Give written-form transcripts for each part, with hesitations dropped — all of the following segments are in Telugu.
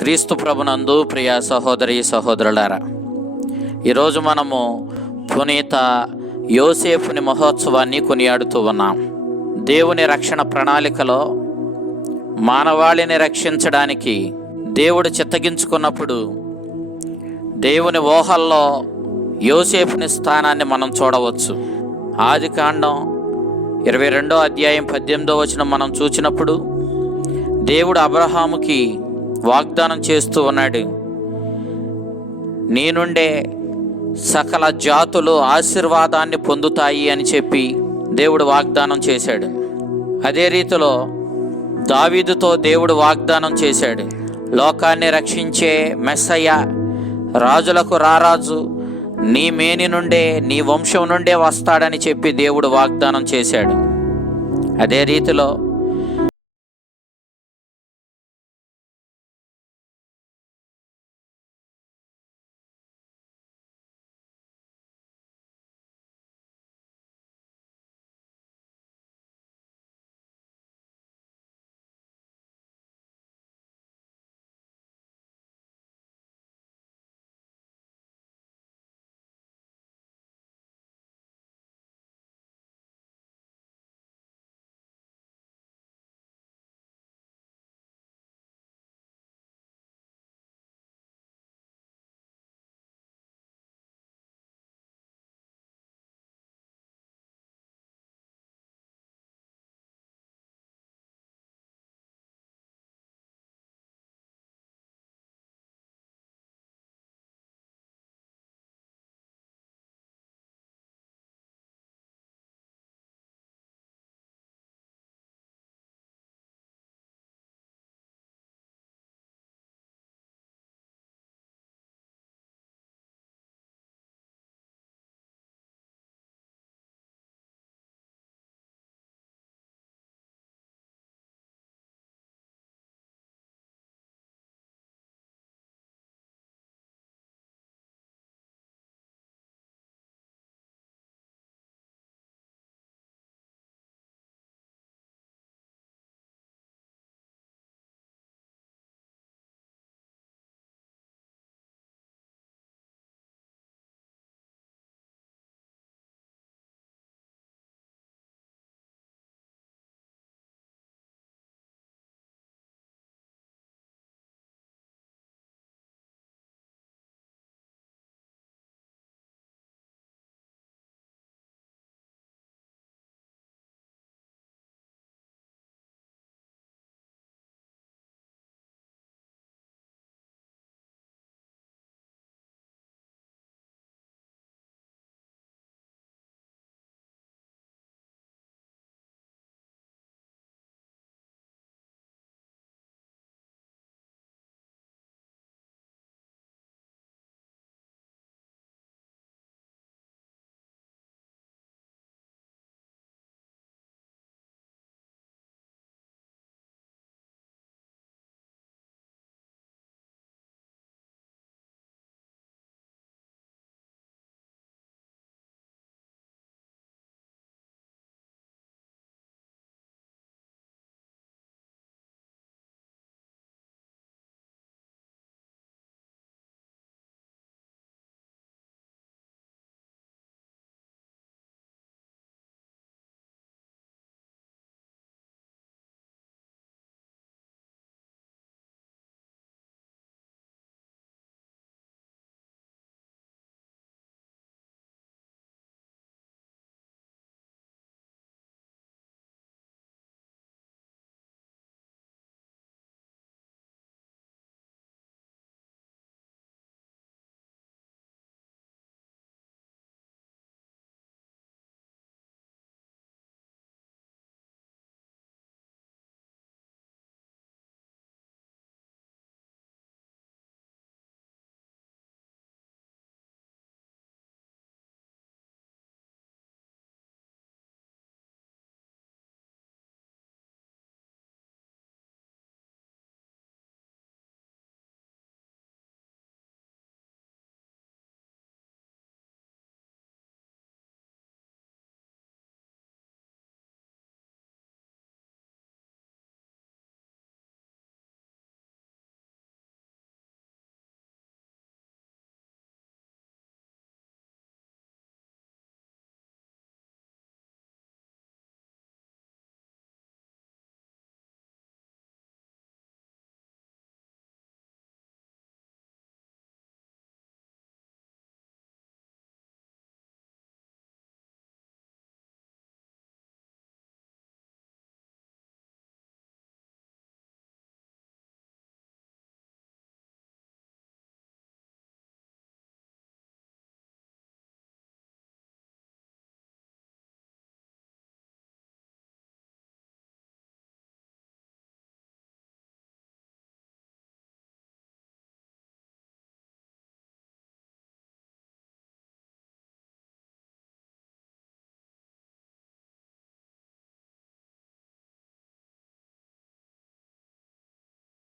క్రీస్తు ప్రభునందు ప్రియ సహోదరి సహోదరులారా, ఈరోజు మనము పునీత యోసేపుని మహోత్సవాన్ని కొనియాడుతూ ఉన్నాం. దేవుని రక్షణ ప్రణాళికలో మానవాళిని రక్షించడానికి దేవుడు చిత్తగించుకున్నప్పుడు దేవుని ఊహల్లో యోసేపుని స్థానాన్ని మనం చూడవచ్చు. ఆదికాండం 22వ అధ్యాయం 18వ వచనం మనం చూసినప్పుడు దేవుడు అబ్రహాముకి వాగ్దానం చేస్తూ ఉన్నాడు, నీ నుండే సకల జాతులు ఆశీర్వాదాన్ని పొందుతాయి అని చెప్పి దేవుడు వాగ్దానం చేశాడు. అదే రీతిలో దావీదుతో దేవుడు వాగ్దానం చేశాడు, లోకాన్ని రక్షించే మెస్సయ్య, రాజులకు రారాజు నీ మేని నుండే, నీ వంశం నుండే వస్తాడని చెప్పి దేవుడు వాగ్దానం చేశాడు. అదే రీతిలో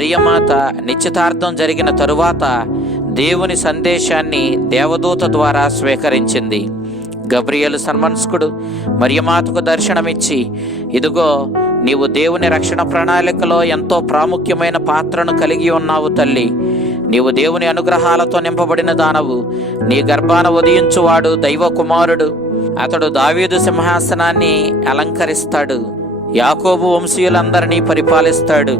మరియమాత నిశ్చితార్థం జరిగిన తరువాత దేవుని సందేశాన్ని దేవదూత ద్వారా స్వీకరించింది. గబ్రియేలు సన్మనస్కుడు మరియమాతకు దర్శనమిచ్చి, ఇదిగో నీవు దేవుని రక్షణ ప్రణాళికలో ఎంతో ప్రాముఖ్యమైన పాత్రను కలిగి ఉన్నావు తల్లి. నీవు దేవుని అనుగ్రహాలతో నింపబడిన దానవు. నీ గర్భాన ఉదయించువాడు దైవ కుమారుడు. అతడు దావీదు సింహాసనాన్ని అలంకరిస్తాడు. యాకోబు వంశీయులందరినీ పరిపాలిస్తాడు.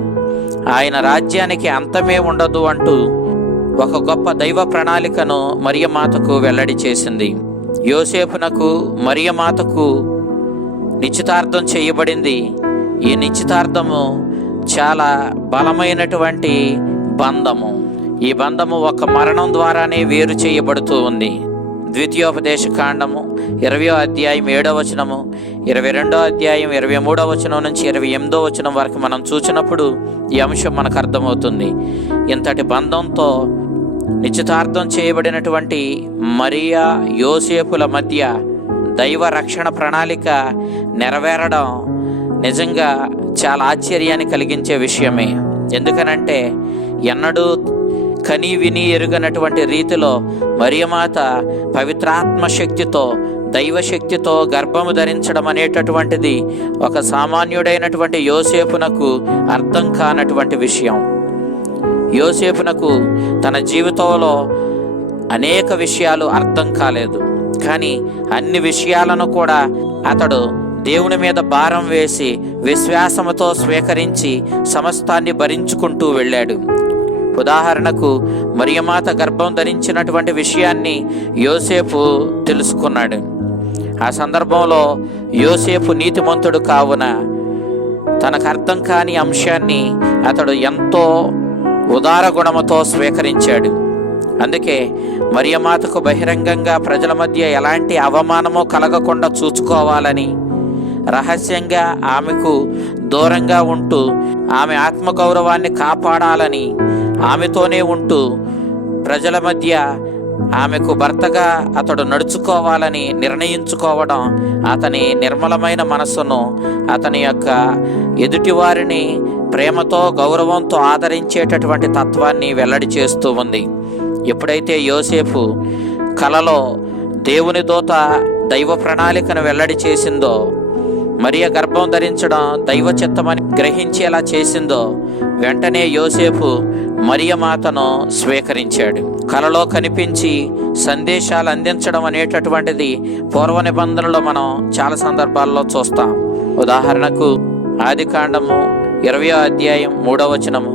ఆయన రాజ్యానికి అంతమే ఉండదు అంటూ ఒక గొప్ప దైవ ప్రణాళికను మరియమాతకు వెల్లడి చేసింది. యోసేపునకు మరియమాతకు నిశ్చితార్థం చేయబడింది. ఈ నిశ్చితార్థము చాలా బలమైనటువంటి బంధము. ఈ బంధము ఒక మరణం ద్వారానే వేరు చేయబడుతూ ఉంది. ద్వితీయోపదేశ కాండము 20వ అధ్యాయం 7వ వచనము, 22వ అధ్యాయం 23వ వచనం నుంచి 28వ వచనం వరకు మనం చూసినప్పుడు ఈ అంశం మనకు అర్థమవుతుంది. ఇంతటి బంధంతో నిశ్చితార్థం చేయబడినటువంటి మరియా యోసేపుల మధ్య దైవ రక్షణ ప్రణాళిక నెరవేరడం నిజంగా చాలా ఆశ్చర్యాన్ని కలిగించే విషయమే. ఎందుకనంటే ఎన్నడూ కని విని ఎరుగనటువంటి రీతిలో మరియమాత పవిత్రాత్మ శక్తితో దైవశక్తితో గర్భము ధరించడం అనేటటువంటిది ఒక సామాన్యుడైనటువంటి యోసేపునకు అర్థం కానటువంటి విషయం. యోసేపునకు తన జీవితంలో అనేక విషయాలు అర్థం కాలేదు. కానీ అన్ని విషయాలను కూడా అతడు దేవుని మీద భారం వేసి విశ్వాసముతో స్వీకరించి సమస్తాన్ని భరించుకుంటూ వెళ్ళాడు. ఉదాహరణకు మరియమాత గర్భం ధరించినటువంటి విషయాన్ని యోసేపు తెలుసుకున్నాడు. ఆ సందర్భంలో యోసేపు నీతిమంతుడు కావున తనకు అర్థం కాని అంశాన్ని అతడు ఎంతో ఉదార గుణముతో స్వీకరించాడు. అందుకే మరియమాతకు బహిరంగంగా ప్రజల మధ్య ఎలాంటి అవమానమో కలగకుండా చూసుకోవాలని, రహస్యంగా ఆమెకు దూరంగా ఉంటూ ఆమె ఆత్మగౌరవాన్ని కాపాడాలని, ఆమెతోనే ఉంటూ ప్రజల మధ్య ఆమెకు భర్తగా అతడు నడుచుకోవాలని నిర్ణయించుకోవడం అతని నిర్మలమైన మనస్సును, అతని యొక్క ఎదుటివారిని ప్రేమతో గౌరవంతో ఆదరించేటటువంటి తత్వాన్ని వెల్లడి చేస్తూ ఉంది. ఎప్పుడైతే యోసేపు కలలో దేవుని దూత దైవ ప్రణాళికను వెల్లడి చేసిందో, మరియ గర్భం ధరించడం దైవ చిత్తమని గ్రహించేలా చేసిందో, వెంటనే యోసేపు మరియమాతను స్వీకరించాడు. కలలో కనిపించి సందేశాలు అందించడం అనేటటువంటిది పూర్వ నిబంధనలో మనం చాలా సందర్భాల్లో చూస్తాం. ఉదాహరణకు ఆదికాండము 20వ అధ్యాయం 3వ వచనము,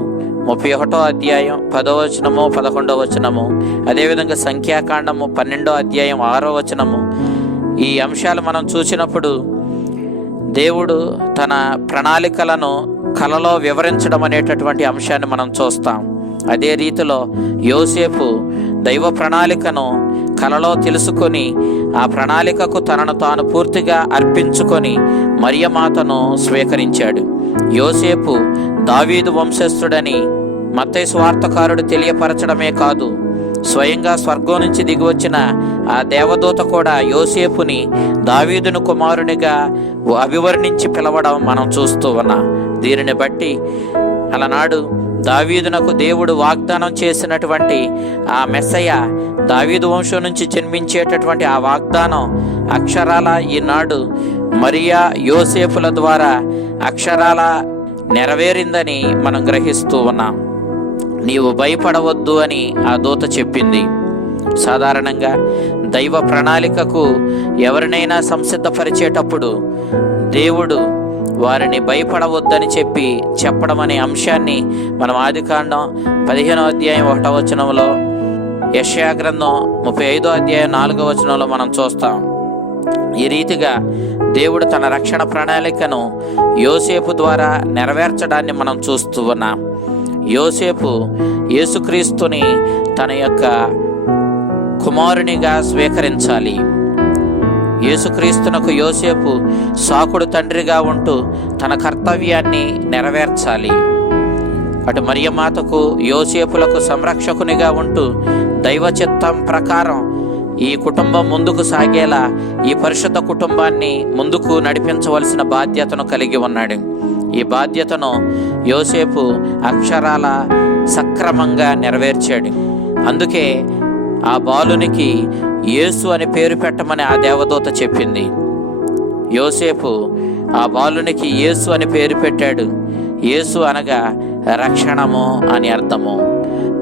31వ అధ్యాయం 10వ వచనము, 11వ వచనము, అదేవిధంగా సంఖ్యాకాండము 12వ అధ్యాయం 6వ వచనము. ఈ అంశాలు మనం చూసినప్పుడు దేవుడు తన ప్రణాళికలను కలలో వివరించడం అనేటటువంటి అంశాన్ని మనం చూస్తాం. అదే రీతిలో యోసేపు దైవ ప్రణాళికను కలలో తెలుసుకొని ఆ ప్రణాళికకు తనను తాను పూర్తిగా అర్పించుకొని మరియమాతను స్వీకరించాడు. యోసేపు దావీదు వంశస్థుడని మత్తయి సువార్తకారుడు తెలియపరచడమే కాదు, స్వయంగా స్వర్గం నుంచి దిగివచ్చిన ఆ దేవదూత కూడా యోసేపుని దావీదును కుమారునిగా అభివర్ణించి పిలవడం మనం చూస్తూ ఉన్నాం. దీనిని బట్టి అలనాడు దావీదునకు దేవుడు వాగ్దానం చేసినటువంటి ఆ మెస్సయ్య, దావీదు వంశం నుంచి జన్మించేటటువంటి ఆ వాగ్దానం అక్షరాల ఈనాడు మరియా యోసేపుల ద్వారా అక్షరాల నెరవేరిందని మనం గ్రహిస్తూ ఉన్నాం. నీవు భయపడవద్దు అని ఆ దూత చెప్పింది. సాధారణంగా దైవ ప్రణాళికకు ఎవరినైనా సంసిద్ధపరిచేటప్పుడు దేవుడు వారిని భయపడవద్దని చెప్పడం అనే అంశాన్ని మనం ఆదికాండం 15వ అధ్యాయం 1వ వచనంలో, యెషయా గ్రంథం 35వ అధ్యాయం 4వ వచనంలో మనం చూస్తాం. ఈ రీతిగా దేవుడు తన రక్షణ ప్రణాళికను యోసేపు ద్వారా నెరవేర్చడాన్ని మనం చూస్తూ ఉన్నాం. యోసేపు యేసుక్రీస్తుని తన యొక్క కుమారునిగా స్వీకరించాలి. యేసుక్రీస్తునకు యోసేపు సాకుడు తండ్రిగా ఉంటూ తన కర్తవ్యాన్ని నెరవేర్చాలి. అటు మరియమాతకు యోసేపులకు సంరక్షకునిగా ఉంటూ దైవ చిత్తం ప్రకారం ఈ కుటుంబం ముందుకు సాగేలా ఈ పరిశుద్ధ కుటుంబాన్ని ముందుకు నడిపించవలసిన బాధ్యతను కలిగి ఉన్నాడు. ఈ బాధ్యతను యోసేపు అక్షరాల సక్రమంగా నెరవేర్చాడు. అందుకే ఆ బాలునికి యేసు అని పేరు పెట్టమని ఆ దేవదూత చెప్పింది. యోసేపు ఆ బాలునికి యేసు అని పేరు పెట్టాడు. యేసు అనగా రక్షణము అని అర్థము.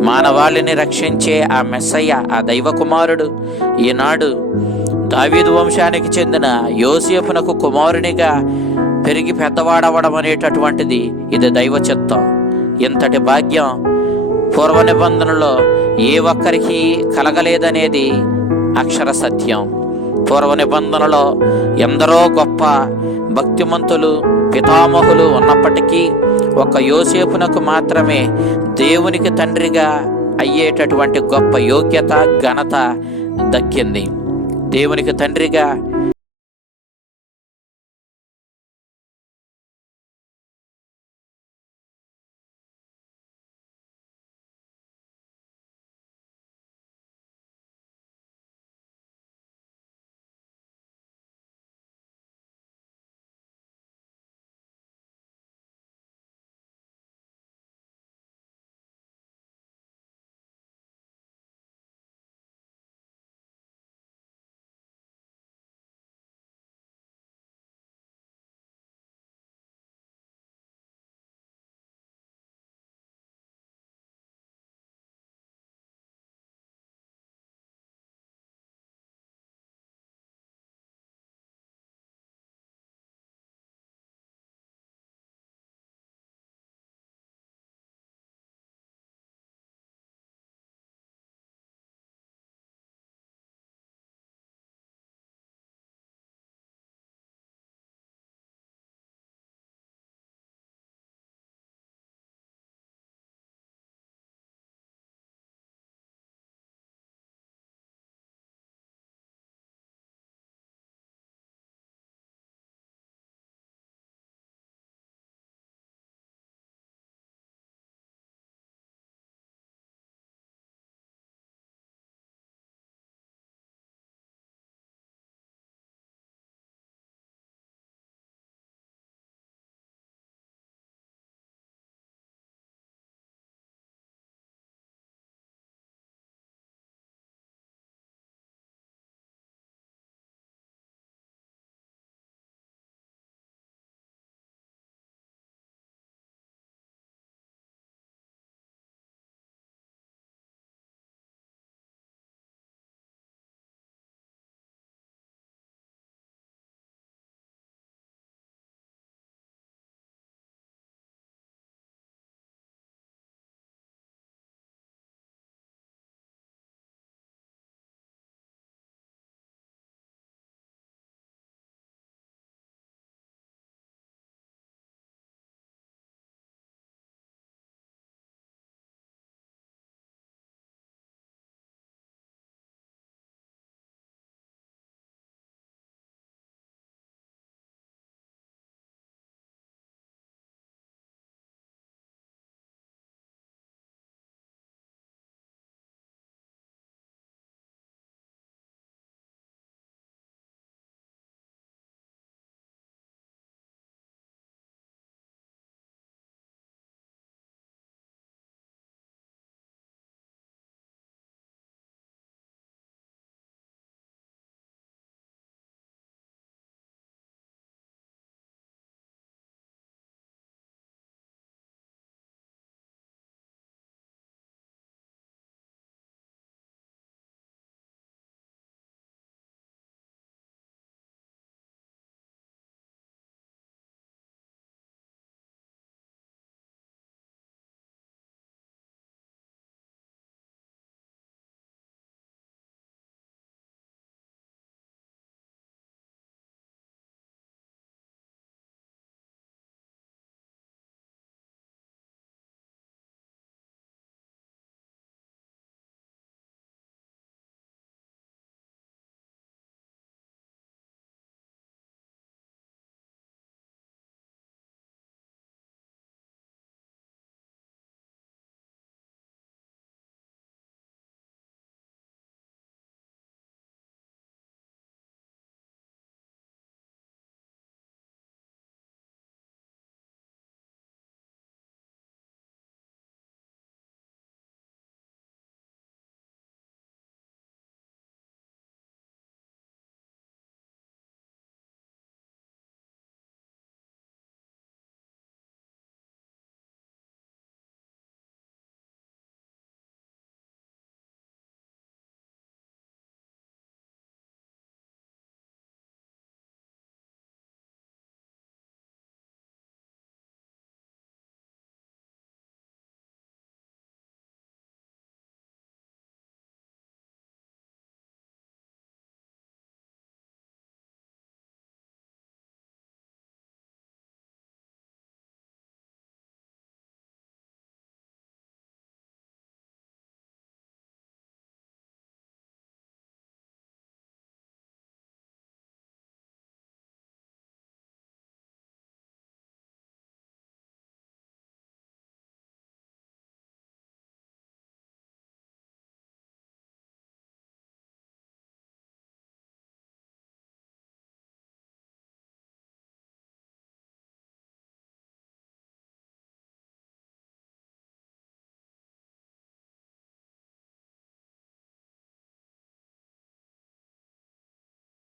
మానవాళిని రక్షించే ఆ మెస్సయ్య, ఆ దైవ కుమారుడు ఈనాడు దావీదు వంశానికి చెందిన యోసేపునకు కుమారునిగా పెరిగి పెద్దవాడవడం అనేటటువంటిది ఇది దైవ చిత్తం. ఇంతటి భాగ్యం పూర్వ నిబంధనలో ఏ ఒక్కరికి కలగలేదనేది అక్షర సత్యం. పూర్వ నిబంధనలో ఎందరో గొప్ప భక్తిమంతులు, పితామహులు ఉన్నప్పటికీ ఒక యోసేపునకు మాత్రమే దేవునికి తండ్రిగా అయ్యేటటువంటి గొప్ప యోగ్యత, ఘనత దక్కింది. దేవునికి తండ్రిగా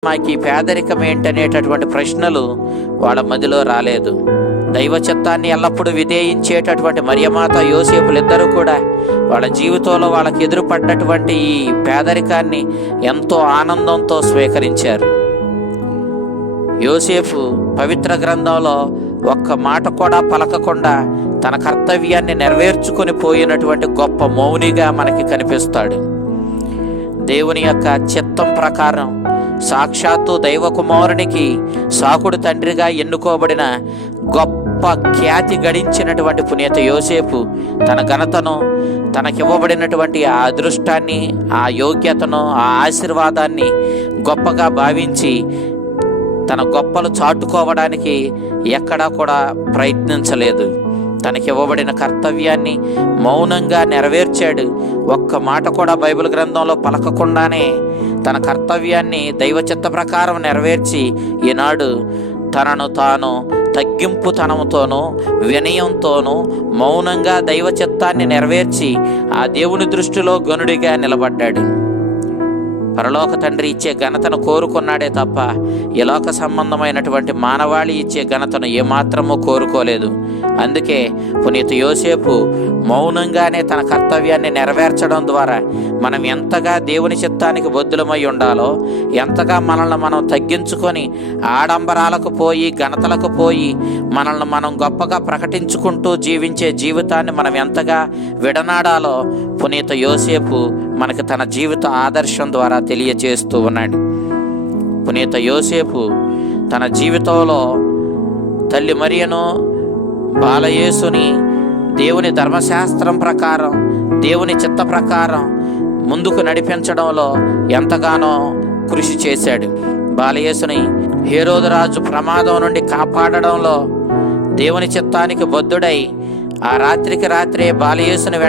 మాకు ఈ పేదరికం ఏంటనేటటువంటి ప్రశ్నలు వాళ్ళ మదిలో రాలేదు. దైవ చిత్తాన్ని ఎల్లప్పుడూ విధేయించేటటువంటి మరియమాత యోసేపులు ఇద్దరు కూడా వాళ్ళ జీవితంలో వాళ్ళకి ఎదురుపడ్డటువంటి ఈ పేదరికాన్ని ఎంతో ఆనందంతో స్వీకరించారు. యోసేపు పవిత్ర గ్రంథంలో ఒక్క మాట కూడా పలకకుండా తన కర్తవ్యాన్ని నెరవేర్చుకొని పోయినటువంటి గొప్ప మౌనిగా మనకి కనిపిస్తాడు. దేవుని యొక్క చిత్తం ప్రకారం సాక్షాత్తు దైవకుమారునికి సాకుడు తండ్రిగా ఎన్నుకోబడిన గొప్ప ఖ్యాతి గడించినటువంటి పునీత యోసేపు తన ఘనతను, తనకివ్వబడినటువంటి ఆ అదృష్టాన్ని, ఆ యోగ్యతను, ఆ ఆశీర్వాదాన్ని గొప్పగా భావించి తన గొప్పలు చాటుకోవడానికి ఎక్కడా కూడా ప్రయత్నించలేదు. తనకివ్వబడిన కర్తవ్యాన్ని మౌనంగా నెరవేర్చాడు. ఒక్క మాట కూడా బైబిల్ గ్రంథంలో పలకకుండానే తన కర్తవ్యాన్ని దైవ చిత్త ప్రకారం నెరవేర్చి ఈనాడు తనను తాను తగ్గింపుతనంతోనూ వినయంతోనూ మౌనంగా దైవ చిత్తాన్ని నెరవేర్చి ఆ దేవుని దృష్టిలో గనుడిగా నిలబడ్డాడు. పరలోక తండ్రి ఇచ్చే ఘనతను కోరుకున్నాడే తప్ప ఈ లోక సంబంధమైనటువంటి మానవాళి ఇచ్చే ఘనతను ఏమాత్రమూ కోరుకోలేదు. అందుకే పునీత యోసేపు మౌనంగానే తన కర్తవ్యాన్ని నెరవేర్చడం ద్వారా మనం ఎంతగా దేవుని చిత్తానికి బొద్దులమై ఉండాలో, ఎంతగా మనల్ని మనం తగ్గించుకొని ఆడంబరాలకు పోయి, ఘనతలకు పోయి మనల్ని మనం గొప్పగా ప్రకటించుకుంటూ జీవించే జీవితాన్ని మనం ఎంతగా విడనాడాలో పునీత యోసేపు మనకి తన జీవిత ఆదర్శం ద్వారా తెలియచేస్తూ ఉన్నాడు. పునీత యోసేపు తన జీవితంలో తల్లి మరియను, బాలయేసుని దేవుని ధర్మశాస్త్రం ప్రకారం, దేవుని చిత్త ప్రకారం ముందుకు నడిపించడంలో ఎంతగానో కృషి చేశాడు. బాలయేసుని హేరోదు రాజు ప్రమాదం నుండి కాపాడడంలో దేవుని చిత్తానికి బద్ధుడై ఆ రాత్రికి రాత్రే బాలయేసుని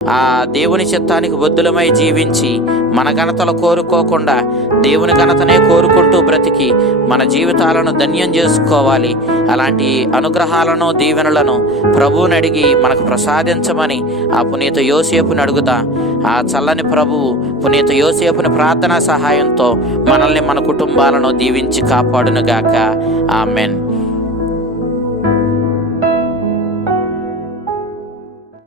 ఆ దేవుని చిత్తానికి బొద్దులమై జీవించి మన ఘనతలు కోరుకోకుండా దేవుని ఘనతనే కోరుకుంటూ బ్రతికి మన జీవితాలను ధన్యం చేసుకోవాలి. అలాంటి అనుగ్రహాలను, దీవెనలను ప్రభువుని అడిగి మనకు ప్రసాదించమని ఆ పునీత యోసేపుని అడుగుతా. ఆ చల్లని ప్రభువు పునీత యోసేపుని ప్రార్థనా సహాయంతో మనల్ని, మన కుటుంబాలను దీవించి కాపాడునుగాక. ఆమెన్.